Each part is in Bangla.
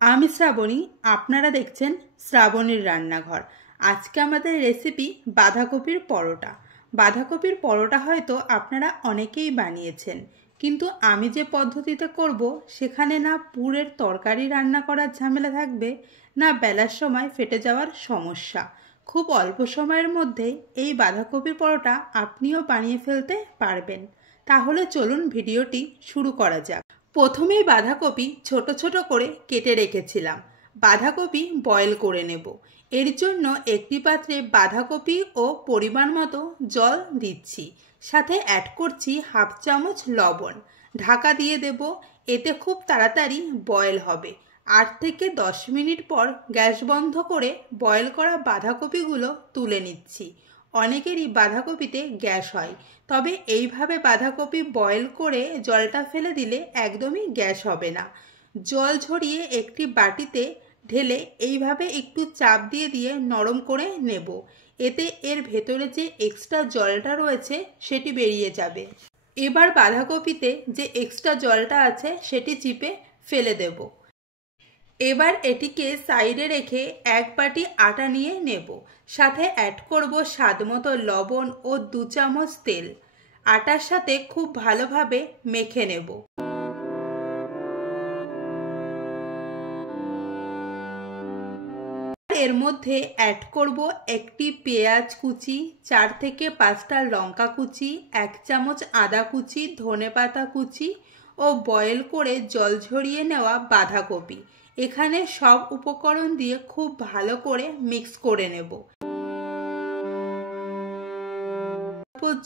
আমি শ্রাবণী, আপনারা দেখছেন শ্রাবণীর রান্নাঘর। আজকে আমাদের রেসিপি বাঁধাকপির পরোটা। বাঁধাকপির পরোটা হয়তো আপনারা অনেকেই বানিয়েছেন, কিন্তু আমি যে পদ্ধতিতে করব সেখানে না পুরের তরকারি রান্না করার ঝামেলা থাকবে, না বেলার সময় ফেটে যাওয়ার সমস্যা। খুব অল্প সময়ের মধ্যেই এই বাঁধাকপির পরোটা আপনিও বানিয়ে ফেলতে পারবেন। তাহলে চলুন ভিডিওটি শুরু করা যাক। প্রথমেই বাঁধাকপি ছোট ছোট করে কেটে রেখেছিলাম। বাঁধাকপি বয়েল করে নেব। এর জন্য একটি পাত্রে বাঁধাকপি ও পরিমাণ মতো জল দিচ্ছি, সাথে অ্যাড করছি হাফ চামচ লবণ। ঢাকা দিয়ে দেব। এতে খুব তাড়াতাড়ি বয়েল হবে। 8 থেকে 10 মিনিট পর গ্যাস বন্ধ করে বয়েল করা বাঁধাকপিগুলো তুলে নিচ্ছি। অনেকেরই বাঁধাকপিতে গ্যাস হয়, তবে এইভাবে বাঁধাকপি বয়েল করে জলটা ফেলে দিলে একদমই গ্যাস হবে না। জল ঝরিয়ে একটি বাটিতে ঢেলে এইভাবে একটু চাপ দিয়ে দিয়ে নরম করে নেব। এতে এর ভেতরে যে এক্সট্রা জলটা রয়েছে সেটি বেরিয়ে যাবে। এবার বাঁধাকপিতে যে এক্সট্রা জলটা আছে সেটি চিপে ফেলে দেব। এবার এটিকে সাইডে রেখে এক বাটি আটা নিয়ে নেব। সাথে অ্যাড করব স্বাদমতো লবণ ও 2 চামচ তেল। আটার সাথে খুব ভালোভাবে মেখে নেব। এর মধ্যে অ্যাড করব একটি পেঁয়াজ কুচি, 4 থেকে 5টা লঙ্কা কুচি, 1 চামচ আদা কুচি, ধনেপাতা কুচি ও বয়েল করে জল ঝরিয়ে নেওয়া বাঁধাকপি। এখানে সব উপকরণ দিয়ে খুব ভালো করে মিক্স করে নেব।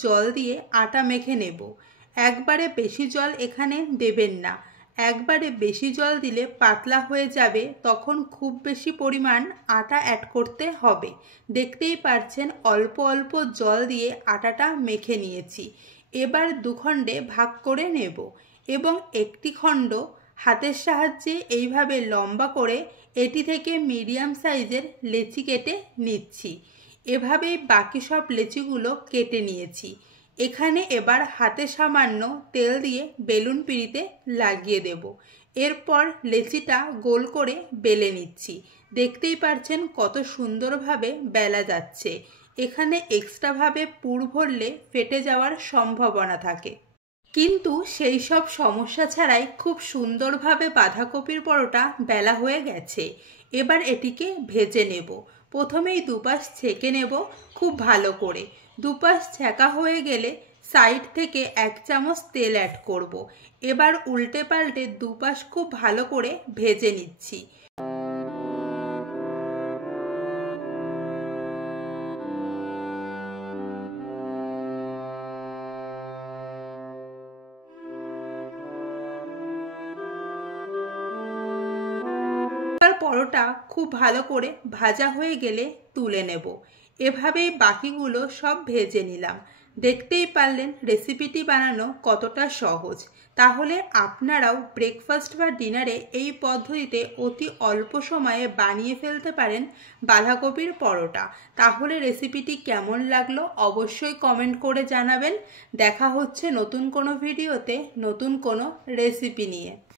জল দিয়ে আটা মেখে নেব। একবারে বেশি জল এখানে দেবেন না। একবারে বেশি জল দিলে পাতলা হয়ে যাবে, তখন খুব বেশি পরিমাণ আটা অ্যাড করতে হবে। দেখতেই পাচ্ছেন অল্প অল্প জল দিয়ে আটাটা মেখে নিয়েছি। এবার 2 খণ্ডে ভাগ করে নেব এবং একটি খণ্ড হাতের সাহায্যে এইভাবে লম্বা করে এটি থেকে মিডিয়াম সাইজের লেচি কেটে নিচ্ছি। এভাবেই বাকি সব লেচিগুলো কেটে নিয়েছি। এখানে এবার হাতে সামান্য তেল দিয়ে বেলুন পিঁড়িতে লাগিয়ে দেব। এরপর লেচিটা গোল করে বেলে নিচ্ছি। দেখতেই পাচ্ছেন কত সুন্দরভাবে বেলা যাচ্ছে। এখানে এক্সট্রাভাবে পুর ভরলে ফেটে যাওয়ার সম্ভাবনা থাকে, কিন্তু সেই সব সমস্যা ছাড়াই খুব সুন্দরভাবে বাঁধাকপির পরোটা বেলা হয়ে গেছে। এবার এটিকে ভেজে নেব। প্রথমেই দুপাশ ছেঁকে নেব খুব ভালো করে। দুপাশ ছেঁকা হয়ে গেলে সাইড থেকে 1 চামচ তেল অ্যাড করব। এবার উল্টে পাল্টে দুপাশ খুব ভালো করে ভেজে নিচ্ছি। পরোটা খুব ভালো করে ভাজা হয়ে গেলে তুলে নেব। এভাবেই বাকিগুলো সব ভেজে নিলাম। দেখতেই পারলেন রেসিপিটি বানানো কতটা সহজ। তাহলে আপনারাও ব্রেকফাস্ট বা ডিনারে এই পদ্ধতিতে অতি অল্প সময়ে বানিয়ে ফেলতে পারেন বাঁধাকপির পরোটা। তাহলে রেসিপিটি কেমন লাগলো অবশ্যই কমেন্ট করে জানাবেন। দেখা হচ্ছে নতুন কোনো ভিডিওতে নতুন কোনো রেসিপি নিয়ে।